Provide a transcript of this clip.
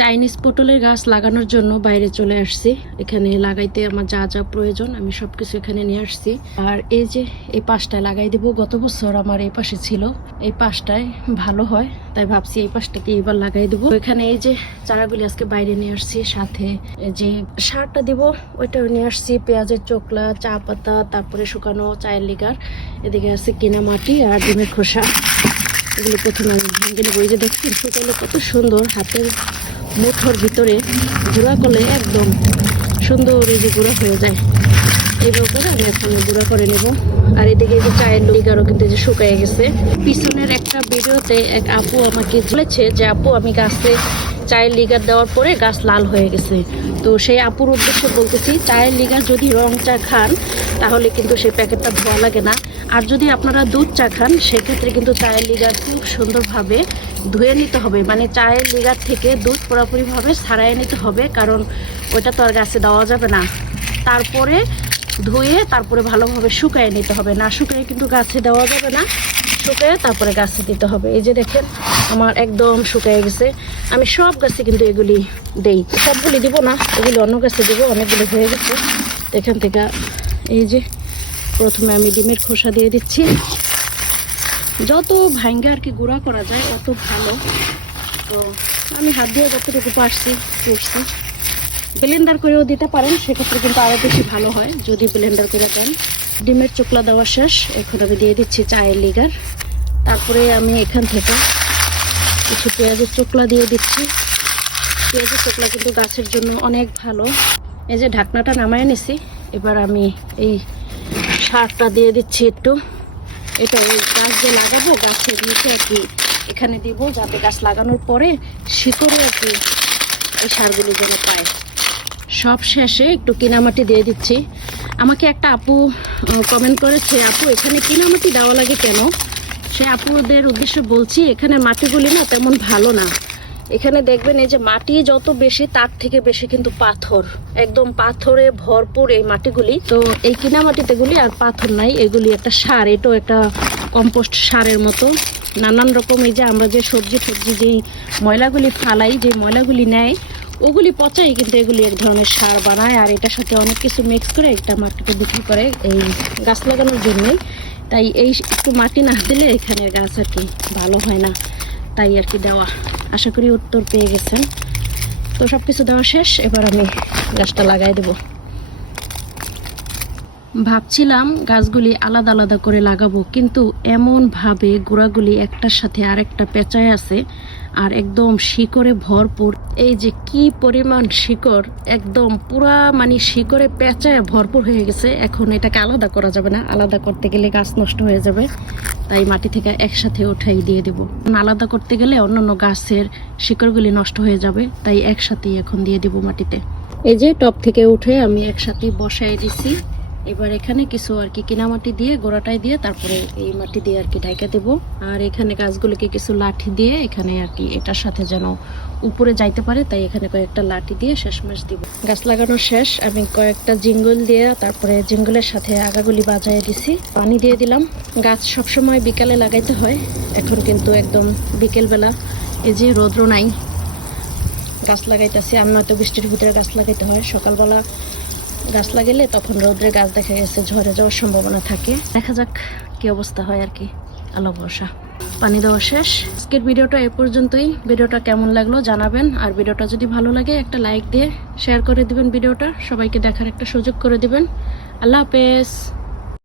Chinese পটলের গাছ লাগানোর জন্য বাইরে চলে আসছি। এখানে লাগাইতে আমার যা যা প্রয়োজন আমি সবকিছু এখানে নিয়ে আসছি। আর এই যে এই পাশটায় লাগাই দেবো, গত বছর আমার এই পাশে ছিল। এই পাশটায় ভালো হয়, তাই ভাবছি এই পাশটাকে এবার লাগাই দেবো। এখানে এই যে চারাগুলি আজকে বাইরে নিয়ে আসছি, সাথে যে সারটা দিব, ওইটাও নিয়ে আসছি। পেঁয়াজের চোকলা, চা পাতা, তারপরে শুকানো চায়ের লিগার এদিকে আছে কিনা মাটি আর ডিমের খোসা। এগুলো প্রথমে আমি ভেঙে নেব। এই যে দেখছেন শুকাইলে কত সুন্দর হাতের মুঠোর ভিতরে গুঁড়া করলে একদম সুন্দর এই যে গুঁড়া হয়ে যায়। এইভাবে করে আমি এখন গুঁড়া করে নেব। আর এদিকে যে চায়ের লিগারও কিন্তু যে শুকায় গেছে। পিছনের একটা ভিডিওতে এক আপু আমাকে বলেছে যে, আপু, আমি গাছে চায়ের লিগার দেওয়ার পরে গাছ লাল হয়ে গেছে। তো সেই আপুর উদ্দেশ্যে বলতেছি, চায়ের লিগার যদি রং চা খান, তাহলে কিন্তু সেই প্যাকেটটা ধোয়া লাগে না। আর যদি আপনারা দুধ চা খান, সেক্ষেত্রে কিন্তু চায়ের লিগার খুব সুন্দরভাবে ধুয়ে নিতে হবে। মানে চায়ের লিগার থেকে দুধ পুরোপুরিভাবে ছাড়াই নিতে হবে, কারণ ওটা তো আর গাছে দেওয়া যাবে না। তারপরে ধুয়ে তারপরে ভালোভাবে শুকায় নিতে হবে। না শুকিয়ে কিন্তু গাছে দেওয়া যাবে না। শুকিয়ে তারপরে গাছে দিতে হবে। এই যে দেখেন, আমার একদম শুকিয়ে গেছে। আমি সব গাছে কিন্তু এগুলি দেই। সবগুলি দিব না, এগুলি অন্য গাছে দেবো, অনেকগুলি হয়ে গেছে। এখান থেকে এই যে প্রথমে আমি ডিমের খোসা দিয়ে দিচ্ছি। যত ভাঙ্গা আর কি গুঁড়া করা যায়, অত ভালো। তো আমি হাত দিয়ে যতটুকু পারছি ব্লেন্ডার করেও দিতে পারেন, সেক্ষেত্রে কিন্তু আরও বেশি ভালো হয়। যদি ব্লেন্ডার করে দেন, ডিমের চোকলা দেওয়া শেষ। এখন আমি দিয়ে দিচ্ছি চায়ের লিগার। তারপরে আমি এখান থেকে কিছু পেঁয়াজের চোকলা দিয়ে দিচ্ছি। পেঁয়াজের চোকলা কিন্তু গাছের জন্য অনেক ভালো। এই যে ঢাকনাটা নামায় নিছি, এবার আমি এই সারটা দিয়ে দিচ্ছি একটু। এটা ওই গাছ যে লাগাবো, গাছের নিচে আর কি এখানে দিব, যাতে গাছ লাগানোর পরে শিকড়ে আর কি এই সারগুলি যেন পায়। সব শেষে একটু কিনামাটি দিয়ে দিচ্ছি। আমাকে একটা আপু কমেন্ট করেছে, আপু, এখানে কিনামাটি দেওয়া লাগে কেন? সে আপুদের উদ্দেশ্যে বলছি, এখানে মাটিগুলি না তেমন ভালো না। এখানে দেখবেন এই যে মাটি যত বেশি, তার থেকে বেশি কিন্তু পাথর। একদম পাথরে ভরপুর এই মাটিগুলি। তো এই কিনা মাটিতে গুলি আর পাথর নাই, এগুলি একটা সার। এটাও একটা কম্পোস্ট সারের মতো। নানান রকম এই যে আমরা যে সবজি টবজি যেই ময়লাগুলি ফালাই যে ময়লাগুলি নেয় ওগুলি পচাই, কিন্তু এগুলি এক ধরনের সার বানায়, আর এটার সাথে অনেক কিছু মিক্স করে এটা মার্কেটে বিক্রি করে এই গাছ লাগানোর জন্যই। তাই এই একটু মাটি না দিলে এখানে গাছ আর কি ভালো হয় না। তাই আর কি দেওয়া। আশা করি উত্তর পেয়ে গেছেন। তো সব কিছু দেওয়া শেষ। এবার আমি গাছটা লাগাই দেব। ভাবছিলাম গাছগুলি আলাদা আলাদা করে লাগাবো, কিন্তু এমন ভাবে গোড়াগুলি একটার সাথে আরেকটা পেঁচায় আছে আর একদম শিকড়ে ভরপুর। এই যে কি পরিমাণ শিকড়, একদম পুরা মানে শিকড়ে পেঁচায় ভরপুর হয়ে গেছে। এখন এটাকে আলাদা করা যাবে না, আলাদা করতে গেলে গাছ নষ্ট হয়ে যাবে। তাই মাটি থেকে একসাথে উঠাই দিয়ে দিব। আলাদা করতে গেলে অন্যান্য গাছের শিকড়গুলি নষ্ট হয়ে যাবে, তাই একসাথেই এখন দিয়ে দিব মাটিতে। এই যে টপ থেকে উঠে আমি একসাথে বসাই দিছি। এবার এখানে কিছু আর কি কিনা মাটি দিয়ে, গোড়াটাই দিয়ে তারপরে এই মাটি দিয়ে আর কি ঢাইকা দেব। আর এখানে গাছগুলোকে কিছু লাঠি দিয়ে এখানে আর কি এটার সাথে যেন উপরে যাইতে পারে, তাই এখানে কয়েকটা লাঠি দিয়ে শেষমেশ দিব। গাছ লাগানো শেষ। আমি কয়েকটা জিঙ্গল দিয়ে তারপরে জিঙ্গলের সাথে আগাগুলি বাজায় দিছি। পানি দিয়ে দিলাম। গাছ সবসময় বিকালে লাগাইতে হয়। এখন কিন্তু একদম বিকেলবেলা। এই যে রৌদ্র নাই। গাছ লাগাইতেছি। আমি হয়তো বৃষ্টির ভিতরে গাছ লাগাইতে হয়। সকালবেলা গাছ লাগালে তখন রোদ্রে গাছ দেখা গেছে, ঝরে যাওয়ার সম্ভাবনা থাকে। দেখা যাক কি অবস্থা হয় আর কি, আলো বর্ষা। পানি দেওয়া শেষ। আজকের ভিডিওটা এ পর্যন্তই। ভিডিওটা কেমন লাগল জানাবেন। আর ভিডিওটা যদি ভালো লাগে, একটা লাইক দিয়ে শেয়ার করে দিবেন ভিডিওটা। সবাইকে দেখার একটা সুযোগ করে দিবেন। আল্লাহ হাফেজ।